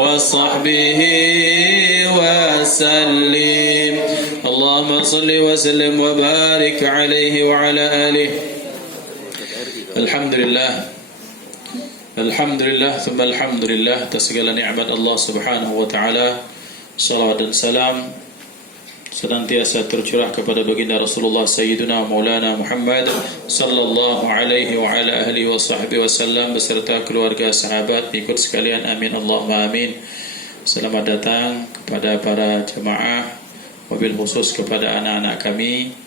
وصحبه وسلم اللهم صل وسلم وبارك عليه وعلى آله. Alhamdulillah thumma alhamdulillah, atas segala nikmat Allah Subhanahu wa taala. Salawat dan salam senantiasa tercurah kepada baginda Rasulullah Sayyidina Maulana Muhammad sallallahu alaihi wa ala alihi wa sahbihi wasallam beserta keluarga, sahabat, pengikut sekalian. Amin Allahumma amin. Selamat datang kepada para jemaah, wabil khusus kepada anak-anak kami.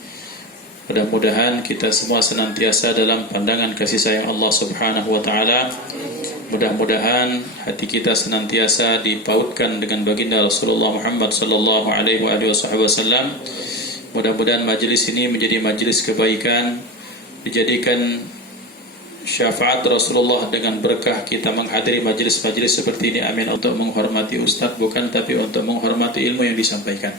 Mudah-mudahan kita semua senantiasa dalam pandangan kasih sayang Allah Subhanahu wa taala. Mudah-mudahan hati kita senantiasa dipautkan dengan baginda Rasulullah Muhammad sallallahu alaihi wasallam. Mudah-mudahan majlis ini menjadi majlis kebaikan, dijadikan syafaat Rasulullah dengan berkah kita menghadiri majlis-majlis seperti ini. Amin. Untuk menghormati ustaz bukan, tapi untuk menghormati ilmu yang disampaikan.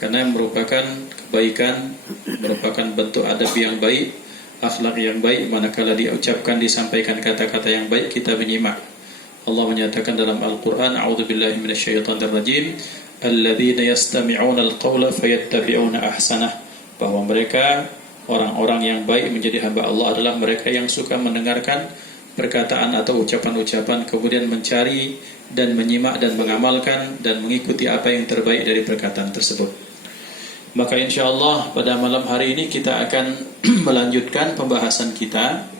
Karena merupakan kebaikan, merupakan bentuk adab yang baik, akhlak yang baik. Manakala diucapkan, disampaikan kata-kata yang baik, kita menyimak. Allah menyatakan dalam Al-Quran, A'udzubillahi minasyaitonir rajim, alladzina yastami'una al-qawla fayattabi'una ahsanah. Bahwa mereka, orang-orang yang baik menjadi hamba Allah adalah mereka yang suka mendengarkan perkataan atau ucapan-ucapan, kemudian mencari dan menyimak dan mengamalkan dan mengikuti apa yang terbaik dari perkataan tersebut. Maka insyaallah pada malam hari ini kita akan melanjutkan pembahasan kita.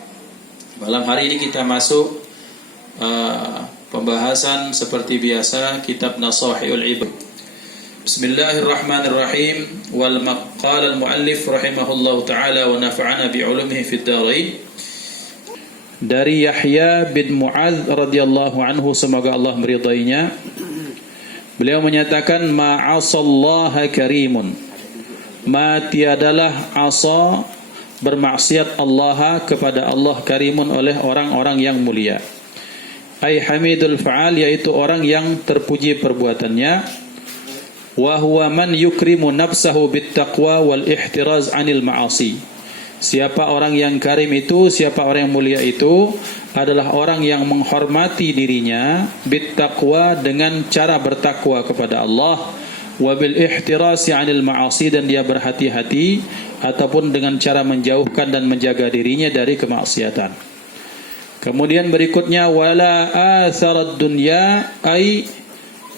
Malam hari ini kita masuk pembahasan seperti biasa kitab Nasahihul Ibad. Bismillahirrahmanirrahim. Wal maqala al-muallif rahimahullahu taala wa nafa'ana bi 'ulumihi fid dharain. Dari Yahya bin Mu'adz radhiyallahu anhu, semoga Allah meridainya. Beliau menyatakan, ma'asallaha karimun, ma tiadalah asa bermaksiat Allah kepada Allah, karimun oleh orang-orang yang mulia. Ai hamidul fa'al, yaitu orang yang terpuji perbuatannya. Wa huwa man yukrimu nafsahu bittaqwa wal ihtiraz 'anil ma'asi. Siapa orang yang karim itu, siapa orang yang mulia itu adalah orang yang menghormati dirinya bittaqwa, dengan cara bertakwa kepada Allah, wabil ihtirasi 'anil ma'asi, dan dia berhati-hati ataupun dengan cara menjauhkan dan menjaga dirinya dari kemaksiatan. Kemudian berikutnya, wala atharad dunya ay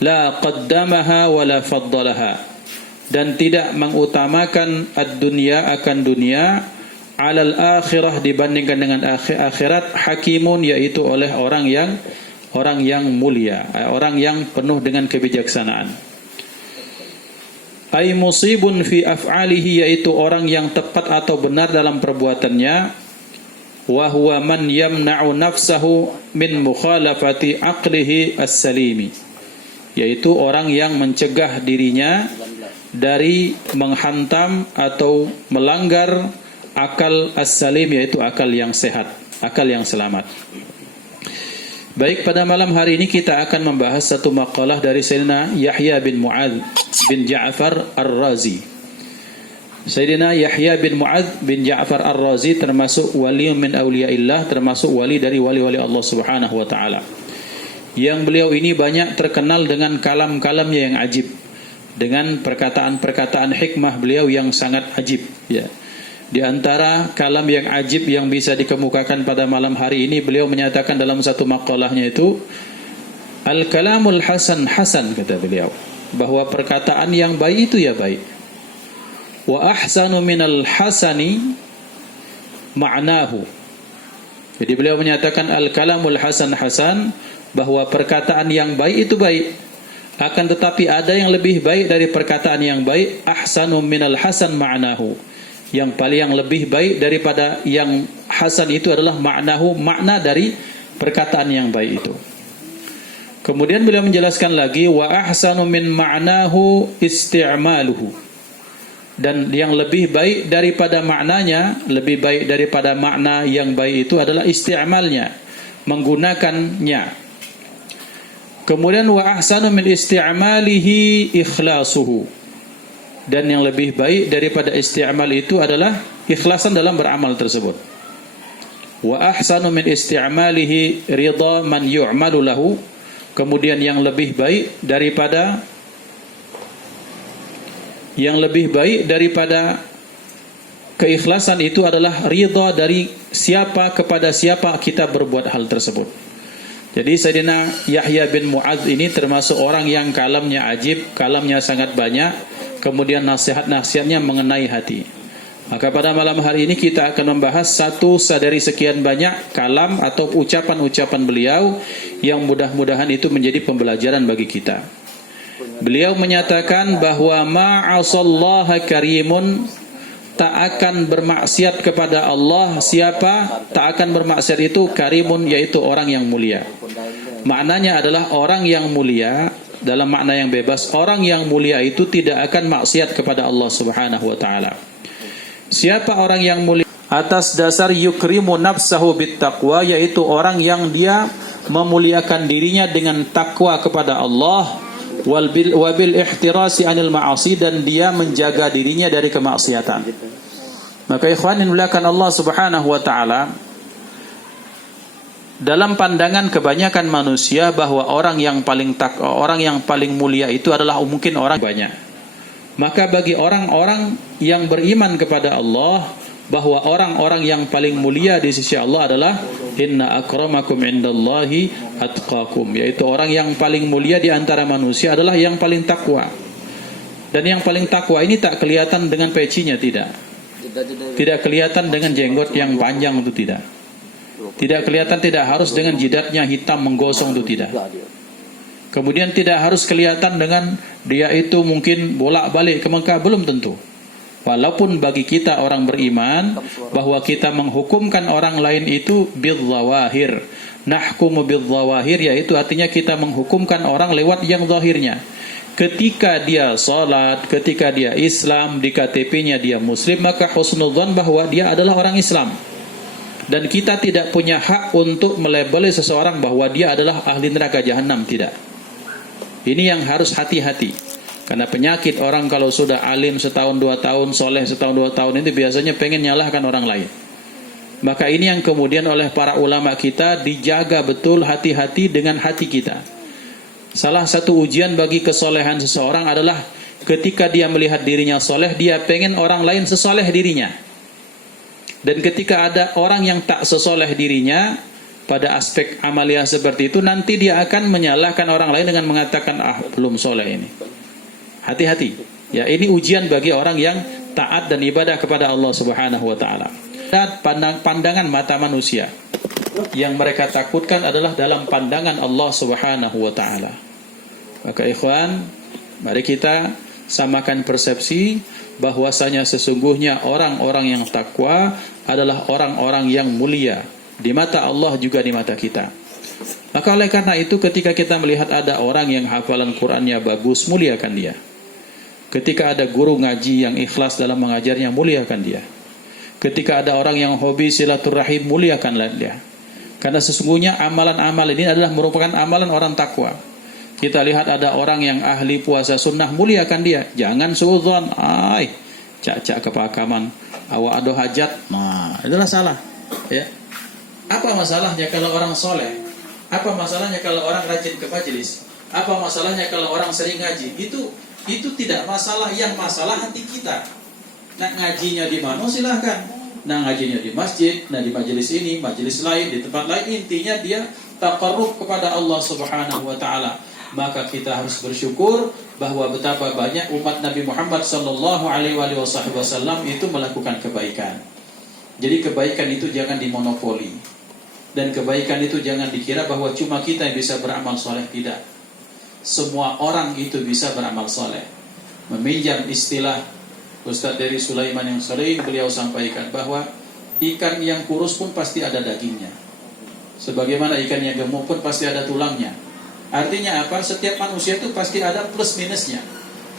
la qaddamaha wala faddalaha, dan tidak mengutamakan ad-dunya akan dunia, alal akhirah dibandingkan dengan akhirat, hakimun, yaitu oleh orang yang mulia, orang yang penuh dengan kebijaksanaan. Ay musibun fi af'alihi, yaitu orang yang tepat atau benar dalam perbuatannya. Wa huwa man yamna'u nafsahu min mukhalafati aqlihi as-salimi, yaitu orang yang mencegah dirinya dari menghantam atau melanggar akal as-salim, yaitu akal yang sehat, akal yang selamat. Baik, pada malam hari ini kita akan membahas satu maqalah dari Sayyidina Yahya bin Mu'adz bin Ja'far Ar-Razi. Sayyidina Yahya bin Mu'adz bin Ja'far Ar-Razi termasuk wali min awliyaillah, termasuk wali dari wali-wali Allah Subhanahu wa taala. Yang beliau ini banyak terkenal dengan kalam-kalamnya yang ajib, dengan perkataan-perkataan hikmah beliau yang sangat ajib, ya. Di antara kalam yang ajib yang bisa dikemukakan pada malam hari ini, beliau menyatakan dalam satu maqalahnya itu, al-kalamul hasan hasan, kata beliau, bahwa perkataan yang baik itu ya baik. Wa ahsanu minal hasani ma'nahu. Jadi beliau menyatakan al-kalamul hasan hasan, bahwa perkataan yang baik itu baik, akan tetapi ada yang lebih baik dari perkataan yang baik. Ahsanu minal hasan ma'nahu, yang lebih baik daripada yang hasan itu adalah ma'nahu, makna dari perkataan yang baik itu. Kemudian beliau menjelaskan lagi, wa ahsanu min ma'nahu isti'maluhu, dan yang lebih baik daripada maknanya, lebih baik daripada makna yang baik itu adalah isti'malnya, menggunakannya. Kemudian wa ahsanu min isti'malihi ikhlasuhu, dan yang lebih baik daripada isti'mal itu adalah ikhlasan dalam beramal tersebut. Wa ahsanu min isti'malihi ridha man yu'malu lahu, Kemudian yang lebih baik daripada keikhlasan itu adalah ridha dari siapa kepada siapa kita berbuat hal tersebut. Jadi Sayyidina Yahya bin Mu'adz ini termasuk orang yang kalamnya ajib, kalamnya sangat banyak, kemudian nasihat-nasihatnya mengenai hati. Maka pada malam hari ini kita akan membahas satu dari sekian banyak kalam atau ucapan-ucapan beliau yang mudah-mudahan itu menjadi pembelajaran bagi kita. Beliau menyatakan bahwa ma'asallaha karimun, tak akan bermaksiat kepada Allah siapa tak akan bermaksiat itu karimun, yaitu orang yang mulia. Maknanya adalah orang yang mulia dalam makna yang bebas. Orang yang mulia itu tidak akan maksiat kepada Allah Subhanahu wa taala. Siapa orang yang mulia? Atas dasar yukrimu nafsahu bittaqwa, yaitu orang yang dia memuliakan dirinya dengan takwa kepada Allah, wabil ihtirasi anil ma'asi, dan dia menjaga dirinya dari kemaksiatan. Maka ikhwan yang dimuliakan Allah Subhanahu wa taala, dalam pandangan kebanyakan manusia bahwa orang yang paling mulia itu adalah mungkin orang banyak. Maka bagi orang-orang yang beriman kepada Allah, bahwa orang-orang yang paling mulia di sisi Allah adalah inna akramakum indallahi atqakum, yaitu orang yang paling mulia di antara manusia adalah yang paling takwa. Dan yang paling takwa ini tak kelihatan dengan pecinya, tidak kelihatan dengan jenggot yang panjang, itu tidak kelihatan, tidak harus dengan jidatnya hitam menggosong, itu tidak. Kemudian tidak harus kelihatan dengan dia itu mungkin bolak-balik ke Mekah, belum tentu. Walaupun bagi kita orang beriman bahwa kita menghukumkan orang lain itu bidzawahir. Nahkumu bidzawahir, yaitu artinya kita menghukumkan orang lewat yang zahirnya. Ketika dia salat, ketika dia Islam, di KTP-nya dia Muslim, maka husnudzan bahwa dia adalah orang Islam. Dan kita tidak punya hak untuk melabeli seseorang bahwa dia adalah ahli neraka jahanam, tidak. Ini yang harus hati-hati. Karena penyakit orang kalau sudah alim setahun 2 tahun, soleh setahun 2 tahun, itu biasanya pengen nyalahkan orang lain. Maka ini yang kemudian oleh para ulama kita dijaga betul, hati-hati dengan hati kita. Salah satu ujian bagi kesolehan seseorang adalah ketika dia melihat dirinya soleh, dia pengen orang lain sesoleh dirinya. Dan ketika ada orang yang tak sesoleh dirinya pada aspek amalia seperti itu, nanti dia akan menyalahkan orang lain dengan mengatakan, belum soleh ini. Hati-hati. Ya, ini ujian bagi orang yang taat dan ibadah kepada Allah Subhanahu wa taala. Dan pandangan mata manusia yang mereka takutkan adalah dalam pandangan Allah Subhanahu wa taala. Maka ikhwan, mari kita samakan persepsi bahwasanya sesungguhnya orang-orang yang takwa adalah orang-orang yang mulia di mata Allah juga di mata kita. Maka oleh karena itu ketika kita melihat ada orang yang hafalan Qur'annya bagus, muliakan dia. Ketika ada guru ngaji yang ikhlas dalam mengajarnya, muliakan dia. Ketika ada orang yang hobi silaturahim, muliakanlah dia. Karena sesungguhnya amalan-amalan ini adalah merupakan amalan orang takwa. Kita lihat ada orang yang ahli puasa sunnah, muliakan dia. Jangan suudzon, cak-cak kepakaman, awak ada hajat, itulah salah. Ya. Apa masalahnya kalau orang soleh? Apa masalahnya kalau orang rajin ke majelis? Apa masalahnya kalau orang sering ngaji? Itu tidak masalah, yang masalah hati kita. Nak ngajinya di mana silahkan. Nah ngajinya di masjid, nah di majelis ini, majelis lain, di tempat lain, intinya dia taqarrub kepada Allah Subhanahu wa taala. Maka kita harus bersyukur bahwa betapa banyak umat Nabi Muhammad sallallahu alaihi wasallam itu melakukan kebaikan. Jadi kebaikan itu jangan dimonopoli. Dan kebaikan itu jangan dikira bahwa cuma kita yang bisa beramal soleh, tidak. Semua orang itu bisa beramal soleh. Meminjam istilah Ustaz dari Sulaiman yang sering beliau sampaikan bahwa ikan yang kurus pun pasti ada dagingnya, sebagaimana ikan yang gemuk pun pasti ada tulangnya. Artinya apa? Setiap manusia itu pasti ada plus minusnya.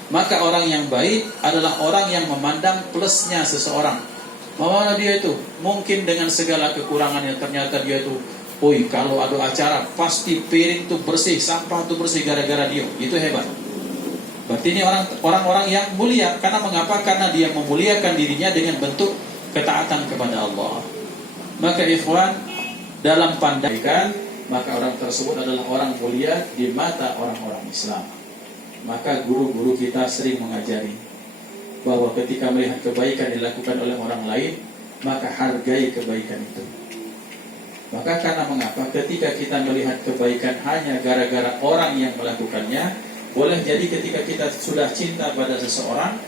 Maka orang yang baik adalah orang yang memandang plusnya seseorang. Mana dia itu? Mungkin dengan segala kekurangannya, ternyata dia itu, kalau ada acara pasti piring tuh bersih, sampah tuh bersih gara-gara dia. Itu hebat. Berarti ini orang-orang yang mulia. Karena mengapa? Karena dia memuliakan dirinya dengan bentuk ketaatan kepada Allah. Maka ikhwan, dalam pandangan maka orang tersebut adalah orang mulia di mata orang-orang Islam. Maka guru-guru kita sering mengajari bahwa ketika melihat kebaikan dilakukan oleh orang lain, maka hargai kebaikan itu. Maka karena mengapa ketika kita melihat kebaikan hanya gara-gara orang yang melakukannya, boleh jadi ketika kita sudah cinta pada seseorang,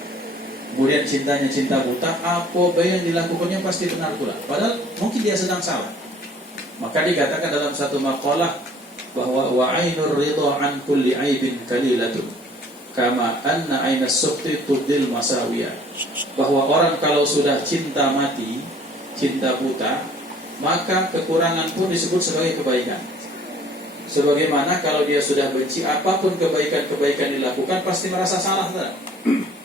kemudian cintanya cinta buta, apa yang dilakukannya pasti benar pula, padahal mungkin dia sedang salah. Maka dikatakan dalam satu maqalah bahwa wa ainur ridha an kulli aibin qalilatun kama anna ainas sukhti tudil masawiya. Bahwa orang kalau sudah cinta mati, cinta buta, maka kekurangan pun disebut sebagai kebaikan. Sebagaimana kalau dia sudah benci, apapun kebaikan-kebaikan dilakukan pasti merasa salah.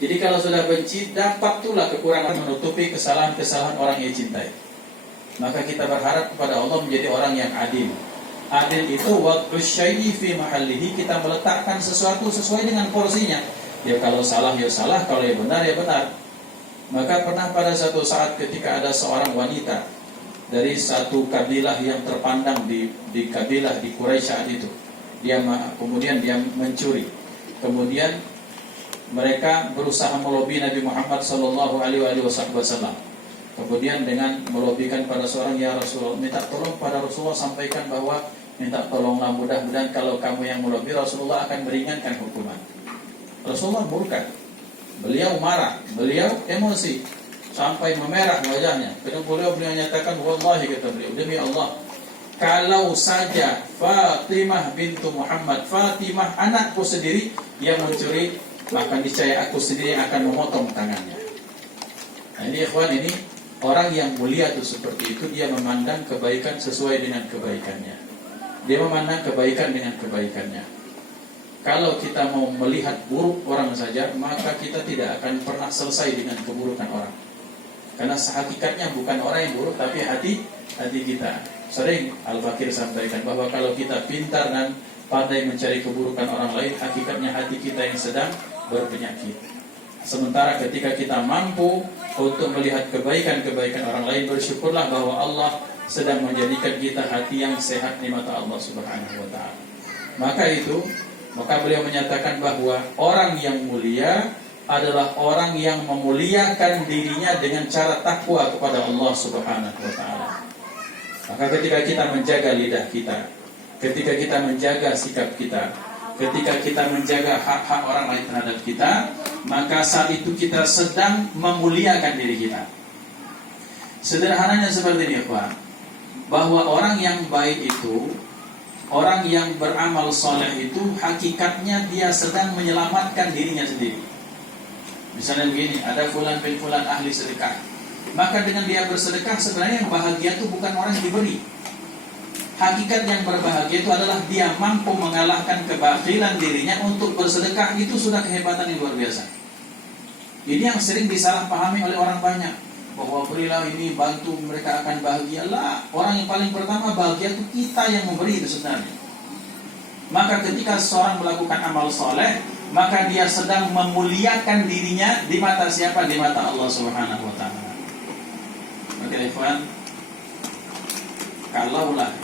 Jadi kalau sudah benci, dapat pula kekurangan menutupi kesalahan-kesalahan orang yang cintai. Maka kita berharap kepada Allah menjadi orang yang adil. Adil itu waktu syai'i fi mahallihi, kita meletakkan sesuatu sesuai dengan porsinya. Ya kalau salah ya salah, kalau ya benar ya benar. Maka pernah pada satu saat ketika ada seorang wanita dari satu kabilah yang terpandang di kabilah di Quraisy saat itu, kemudian dia mencuri. Kemudian mereka berusaha melobi Nabi Muhammad SAW. Kemudian dengan melobikan pada seorang, ya Rasulullah, minta tolong pada Rasulullah, sampaikan bahwa minta tolonglah, mudah-mudahan kalau kamu yang melobi Rasulullah akan meringankan hukuman. Rasulullah murka, beliau marah, beliau emosi sampai memerah wajahnya. Kemudian beliau menyatakan, wallahi, kata beliau, demi Allah, kalau saja Fatimah bintu Muhammad, Fatimah anakku sendiri yang mencuri, maka niscaya aku sendiri akan memotong tangannya. Nah ini ikhwan, ini orang yang mulia itu seperti itu, dia memandang kebaikan sesuai dengan kebaikannya. Dia memandang kebaikan dengan kebaikannya. Kalau kita mau melihat buruk orang saja, maka kita tidak akan pernah selesai dengan keburukan orang. Karena hakikatnya bukan orang yang buruk, tapi hati kita. Sering Al-Fakir sampaikan bahwa kalau kita pintar dan pandai mencari keburukan orang lain, hakikatnya hati kita yang sedang berpenyakit. Sementara ketika kita mampu untuk melihat kebaikan-kebaikan orang lain, bersyukurlah bahwa Allah sedang menjadikan kita hati yang sehat di mata Allah Subhanahu wa ta'ala. Maka beliau menyatakan bahwa orang yang mulia adalah orang yang memuliakan dirinya dengan cara takwa kepada Allah Subhanahu wa ta'ala. Maka ketika kita menjaga lidah kita, ketika kita menjaga sikap kita, ketika kita menjaga hak-hak orang lain terhadap kita, maka saat itu kita sedang memuliakan diri kita. Sederhananya seperti ini, Pak, bahwa orang yang baik itu, orang yang beramal soleh itu, hakikatnya dia sedang menyelamatkan dirinya sendiri. Misalnya begini, ada fulan bin fulan ahli sedekah, maka dengan dia bersedekah, sebenarnya yang bahagia itu bukan orang yang diberi. Hakikat yang berbahagia itu adalah dia mampu mengalahkan kebakhilan dirinya untuk bersedekah. Itu sudah kehebatan yang luar biasa. Ini yang sering disalahpahami oleh orang banyak, bahwa berilah ini, bantu mereka akan bahagia. Lah, orang yang paling pertama bahagia itu kita yang memberi itu sebenarnya. Maka ketika seorang melakukan amal soleh, maka dia sedang memuliakan dirinya di mata siapa? Di mata Allah Subhanahu wa ta'ala. Maka ikhwan, kalaulah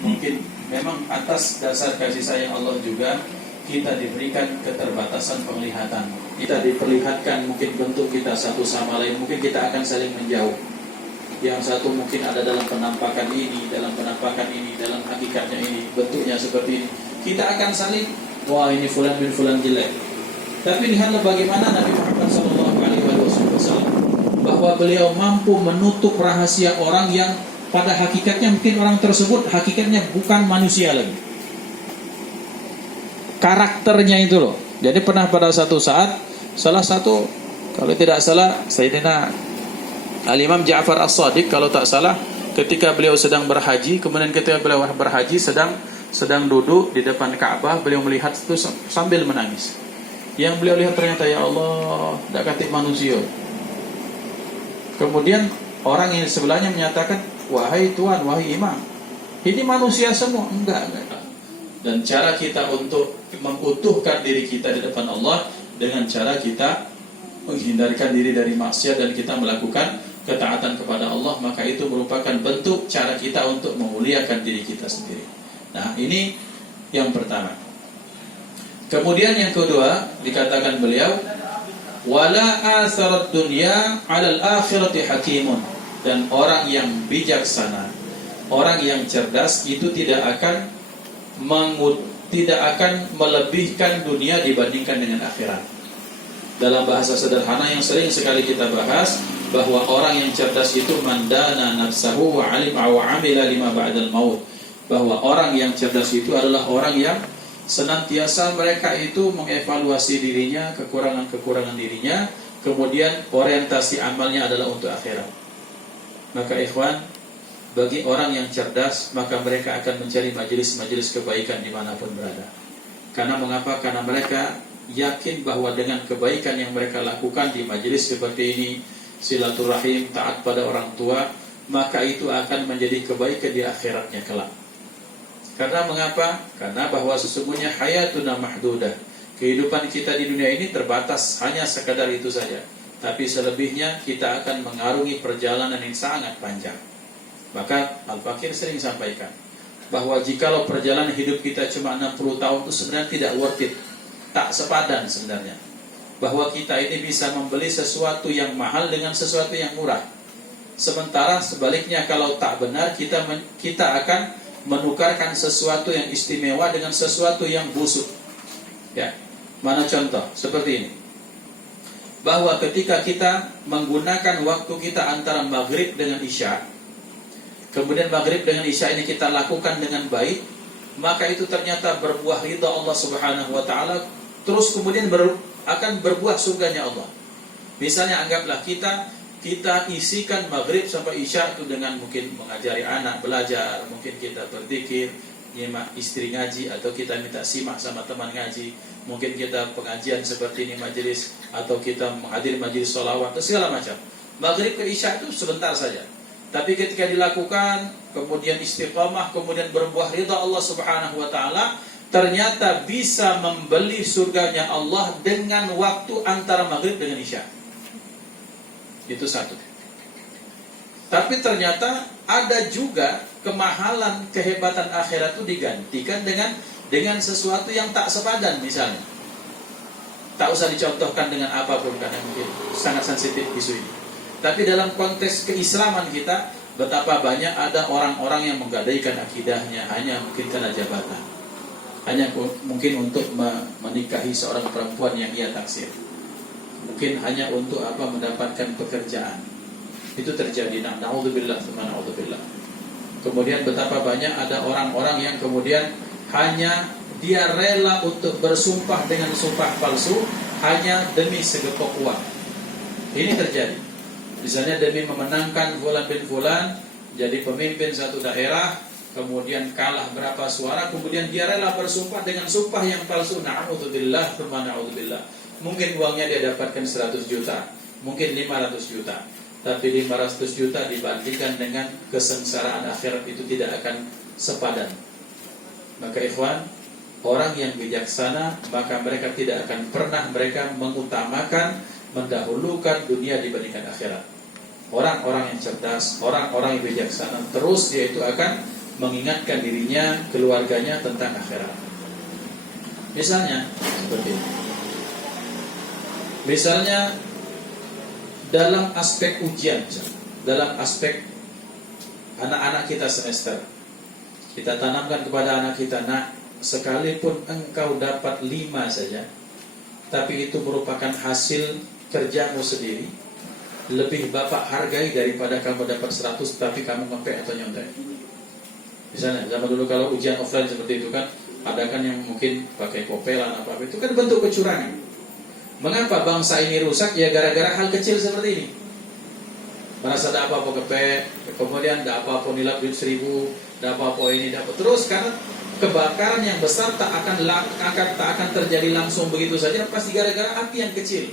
mungkin memang atas dasar kasih sayang Allah juga kita diberikan keterbatasan penglihatan. Kita diperlihatkan mungkin bentuk kita satu sama lain, mungkin kita akan saling menjauh. Yang satu mungkin ada dalam penampakan ini, dalam hakikatnya ini, bentuknya seperti ini. Kita akan saling, wah ini fulan bin fulan jelek. Tapi lihatlah bagaimana Nabi Muhammad SAW, bahwa beliau mampu menutup rahasia orang yang pada hakikatnya mungkin orang tersebut hakikatnya bukan manusia lagi. Karakternya itu loh. Jadi pernah pada satu saat, salah satu, kalau tidak salah, Sayyidina Al-Imam Ja'far As-Sadiq, kalau tak salah, ketika beliau sedang berhaji, kemudian ketika beliau berhaji sedang duduk di depan Ka'bah, beliau melihat itu sambil menangis. Yang beliau lihat ternyata, ya Allah, tidak katik manusia. Kemudian orang yang sebelahnya menyatakan, wahai Tuhan, wahai Imam, ini manusia semua. Enggak. Dan cara kita untuk mengutuhkan diri kita di depan Allah dengan cara kita menghindarkan diri dari maksiat dan kita melakukan ketaatan kepada Allah, maka itu merupakan bentuk cara kita untuk memuliakan diri kita sendiri. Nah, ini yang pertama. Kemudian yang kedua, dikatakan beliau, wala atharat dunya 'alal akhirati hakimun. Dan orang yang bijaksana, orang yang cerdas itu tidak akan melebihkan dunia dibandingkan dengan akhirat. Dalam bahasa sederhana yang sering sekali kita bahas, bahwa orang yang cerdas itu mandana nafsahu wa alima wa amila lima ba'dal maut. Bahwa orang yang cerdas itu adalah orang yang senantiasa mereka itu mengevaluasi dirinya, kekurangan-kekurangan dirinya, kemudian orientasi amalnya adalah untuk akhirat. Maka ikhwan, bagi orang yang cerdas, maka mereka akan mencari majelis-majelis kebaikan dimanapun berada. Karena mengapa? Karena mereka yakin bahwa dengan kebaikan yang mereka lakukan di majelis seperti ini, silaturahim, taat pada orang tua, maka itu akan menjadi kebaikan di akhiratnya kelak. Karena mengapa? Karena bahwa sesungguhnya hayatuna mahdudah. Kehidupan kita di dunia ini terbatas, hanya sekadar itu saja. Tapi selebihnya kita akan mengarungi perjalanan yang sangat panjang. Maka Al-Fakir sering sampaikan bahwa jikalau perjalanan hidup kita cuma 60 tahun itu sebenarnya tidak worth it. Tak sepadan sebenarnya. Bahwa kita ini bisa membeli sesuatu yang mahal dengan sesuatu yang murah. Sementara sebaliknya kalau tak benar, kita akan menukarkan sesuatu yang istimewa dengan sesuatu yang busuk. Ya, mana contoh? Seperti ini. Bahwa ketika kita menggunakan waktu kita antara maghrib dengan isya, kemudian maghrib dengan isya ini kita lakukan dengan baik, maka itu ternyata berbuah ridha Allah Subhanahu wa taala, terus kemudian akan berbuah surganya Allah. Misalnya anggaplah kita isikan maghrib sampai isya itu dengan mungkin mengajari anak belajar, mungkin kita berzikir, nyimak istri ngaji, atau kita minta simak sama teman ngaji, mungkin kita pengajian seperti ini majelis, atau kita menghadiri majelis sholawat, atau segala macam. Maghrib ke isya itu sebentar saja, tapi ketika dilakukan kemudian istiqamah, kemudian berbuah ridha Allah Subhanahu wa taala, ternyata bisa membeli surganya Allah dengan waktu antara maghrib dengan isya. Itu satu. Tapi ternyata ada juga kemahalan, kehebatan akhirat itu digantikan dengan sesuatu yang tak sepadan. Misalnya, tak usah dicontohkan dengan apapun karena mungkin sangat sensitif isu ini. Tapi dalam konteks keislaman kita, betapa banyak ada orang-orang yang menggadaikan akidahnya hanya mungkin karena jabatan, hanya mungkin untuk menikahi seorang perempuan yang ia taksir, mungkin hanya untuk mendapatkan pekerjaan. Itu terjadi. Na'udzubillah, na'udzubillah. Kemudian betapa banyak ada orang-orang yang kemudian hanya dia rela untuk bersumpah dengan sumpah palsu hanya demi segepok uang. Ini terjadi. Misalnya demi memenangkan fulan bin fulan jadi pemimpin satu daerah, kemudian kalah berapa suara, kemudian dia rela bersumpah dengan sumpah yang palsu. Na'udzubillah, na'udzubillah. Mungkin uangnya dia dapatkan 100 juta, mungkin 500 juta. Tapi 500 juta dibandingkan dengan kesengsaraan akhirat itu tidak akan sepadan. Maka ikhwan, orang yang bijaksana, maka mereka tidak akan pernah mereka mengutamakan, mendahulukan dunia dibandingkan akhirat. Orang-orang yang cerdas, orang-orang yang bijaksana, terus dia itu akan mengingatkan dirinya, keluarganya tentang akhirat. Misalnya seperti ini. Misalnya dalam aspek ujian, dalam aspek anak-anak kita semester, kita tanamkan kepada anak kita, nak, sekalipun engkau dapat 5 saja, tapi itu merupakan hasil kerjamu sendiri, lebih bapak hargai daripada kamu dapat 100 tapi kamu ngepek atau nyontek. Misalnya zaman dulu kalau ujian offline seperti itu kan, ada kan yang mungkin pakai kopelan apa itu kan bentuk kecurangan. Mengapa bangsa ini rusak? Ya gara-gara hal kecil seperti ini. Merasa ada apa-apa kepek, kemudian ada apa-apa nilap duit 1000, ada apa-apa ini dapat terus, karena kebakaran yang besar tak akan terjadi langsung begitu saja, pasti gara-gara api yang kecil.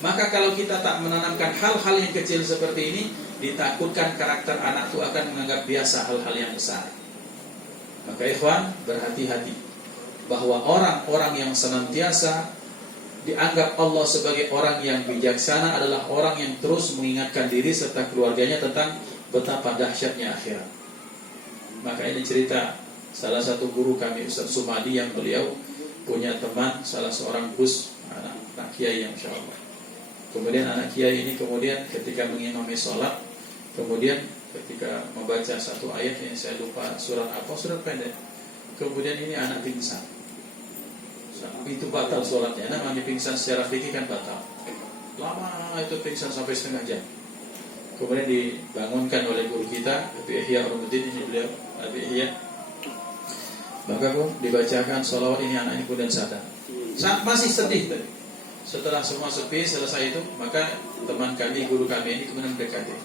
Maka kalau kita tak menanamkan hal-hal yang kecil seperti ini, ditakutkan karakter anak itu akan menganggap biasa hal-hal yang besar. Maka ikhwan, berhati-hati bahwa orang-orang yang senantiasa dianggap Allah sebagai orang yang bijaksana adalah orang yang terus mengingatkan diri serta keluarganya tentang betapa dahsyatnya akhirat. Maka ini cerita salah satu guru kami, Ustaz Sumadi, yang beliau punya teman, salah seorang gus, anak kiai yang Masya Allah. Kemudian anak kiai ini kemudian ketika mengimami sholat, kemudian ketika membaca satu ayat yang saya lupa surat apa, surat pendek, kemudian ini anak pingsan. Itu batal sholatnya. Namanya pingsan secara fikih kan batal. Lama itu pingsan sampai setengah jam. Kemudian dibangunkan oleh guru kita, Abi Ihya Ulumuddin, ini beliau Abi Ihya. Maka dibacakan sholawat ini, anak ini kemudian sadar. Masih sedih tadi. Setelah semua sepi, selesai itu, maka teman kami, guru kami ini kemudian mendekati.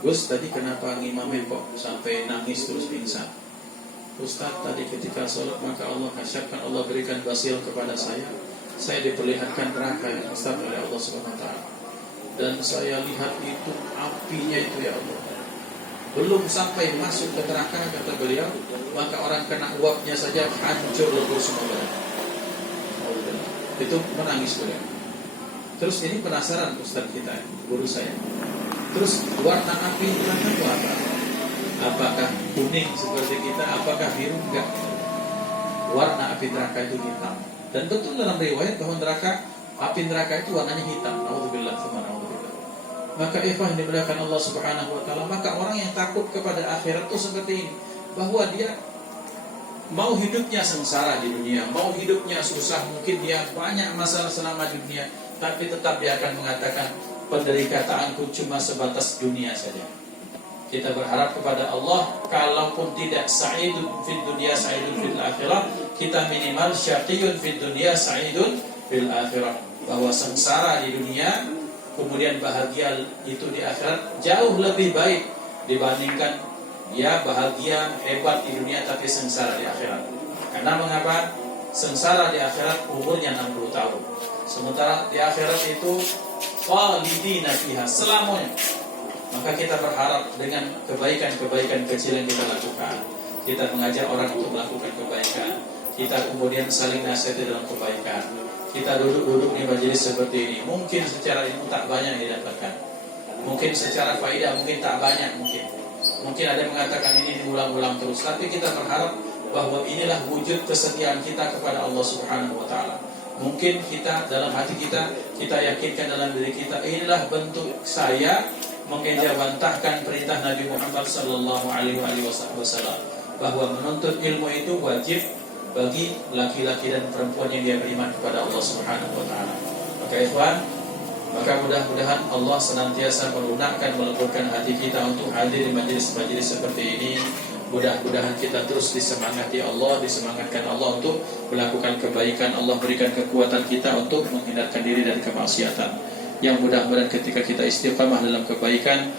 Gus, tadi kenapa ngimamin kok sampai nangis terus pingsan? Ustaz, tadi ketika sholat maka Allah kasyafkan, Allah berikan basil kepada saya diperlihatkan neraka yang Ustaz oleh Allah SWT, dan saya lihat itu apinya itu ya Allah, belum sampai masuk ke neraka kata beliau, maka orang kena uapnya saja hancur lebur semua badan. Itu menangis beliau. Terus ini penasaran Ustaz kita, guru saya, terus warna api neraka itu apa? Apakah kuning seperti kita? Apakah biru? Enggak. Warna api neraka itu hitam. Dan betul dalam riwayat bahwa api neraka itu warnanya hitam. Nauzubillah, subhanallah. Maka ikhwan dimuliakan Allah Subhanahu wa taala, maka orang yang takut kepada akhirat itu seperti ini, bahwa dia mau hidupnya sengsara di dunia, mau hidupnya susah, mungkin dia banyak masalah selama di dunia, tapi tetap dia akan mengatakan penderitaanku cuma sebatas dunia saja. Kita berharap kepada Allah, kalaupun tidak sa'idun fid dunya sa'idun fil akhirah, kita minimal syaqiyun fid dunya sa'idun fil akhirah, bahwa sengsara di dunia kemudian bahagia itu di akhirat jauh lebih baik dibandingkan ya bahagia hebat di dunia tapi sengsara di akhirat. Karena mengapa? Sengsara di akhirat umurnya 60 tahun, sementara di akhirat itu khalidina fiha, selamanya. Maka kita berharap dengan kebaikan-kebaikan kecil yang kita lakukan, kita mengajak orang untuk melakukan kebaikan, kita kemudian saling nasihati dalam kebaikan, kita duduk-duduk di majelis seperti ini, mungkin secara ilmu tak banyak didapatkan, mungkin secara faedah mungkin tak banyak, mungkin ada yang mengatakan ini diulang-ulang terus, tapi kita berharap bahwa inilah wujud kesetiaan kita kepada Allah Subhanahu wa taala. Mungkin kita dalam hati kita yakinkan dalam diri kita, inilah bentuk saya mengejawantahkan perintah Nabi Muhammad sallallahu alaihi wasallam, bahwa menuntut ilmu itu wajib bagi laki-laki dan perempuan yang dia beriman kepada Allah Subhanahu wa taala. Maka ikhwan, maka mudah-mudahan Allah senantiasa melunakkan, meleburkan hati kita untuk hadir di majelis-majelis seperti ini. Mudah-mudahan kita terus disemangatkan Allah untuk melakukan kebaikan. Allah berikan kekuatan kita untuk menghindarkan diri dari kemaksiatan. Yang mudah-mudahan ketika kita istiqamah dalam kebaikan,